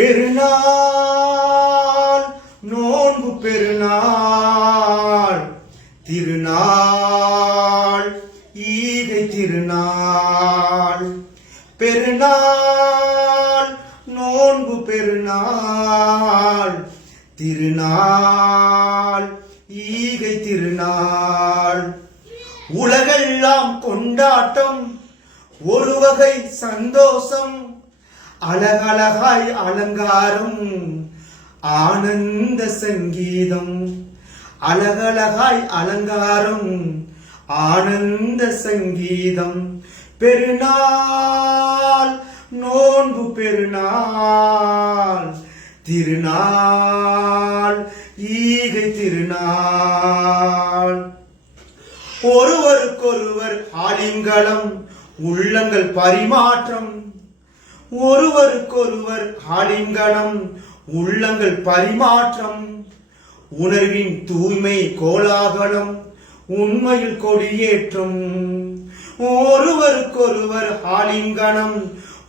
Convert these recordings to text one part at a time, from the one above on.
பெருநாள் நோன்பு பெருநாள் திருநாள் ஈகை திருநாள் பெருநாள் நோன்பு பெருநாள் திருநாள் ஈகை திருநாள் உலகெல்லாம் கொண்டாட்டம் ஒரு வகை சந்தோஷம் அழகழகாய் அலங்காரம் ஆனந்த சங்கீதம் அழகழகாய் அலங்காரம் ஆனந்த சங்கீதம் பெருநாள் நோன்பு பெருநாள் திருநாள் ஈகை திருநாள் ஒருவருக்கொருவர் ஆலிங்கலம் உள்ளங்கள் பரிமாற்றம் ஒருவருக்கொருவர் ஆலிங்கனம் உள்ளங்கள் பரிமாற்றம் உணர்வின் தூய்மை கோலாகலம் உண்மையில் கொடியேற்றம் ஒருவருக்கொருவர் ஆலிங்கனம்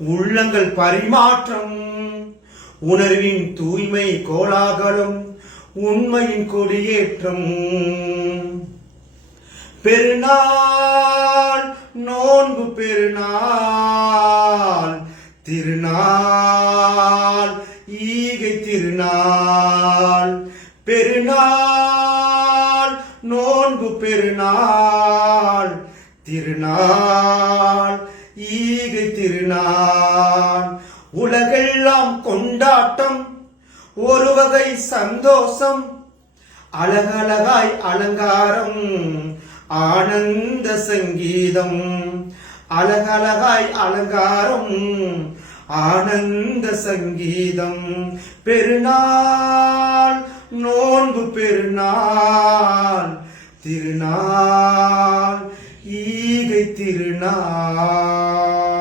உள்ளங்கள் பரிமாற்றம் உணர்வின் தூய்மை கோலாகலம் உண்மையின் கொடியேற்றம் பெருநாள் நோன்பு பெருநாள் திருநாள் ஈகை திருநாள் பெருநாள் நோன்பு பெருநாள் திருநாள் ஈகை திருநாள் உலகெல்லாம் கொண்டாட்டம் ஒரு வகை சந்தோஷம் அழகழகாய் அலங்காரம் ஆனந்த சங்கீதம் அழகழகாய் அலங்காரம் ஆனந்த சங்கீதம் பெருநாள் நோன்பு பெருநாள் திருநாள் ஈகை திருநாள்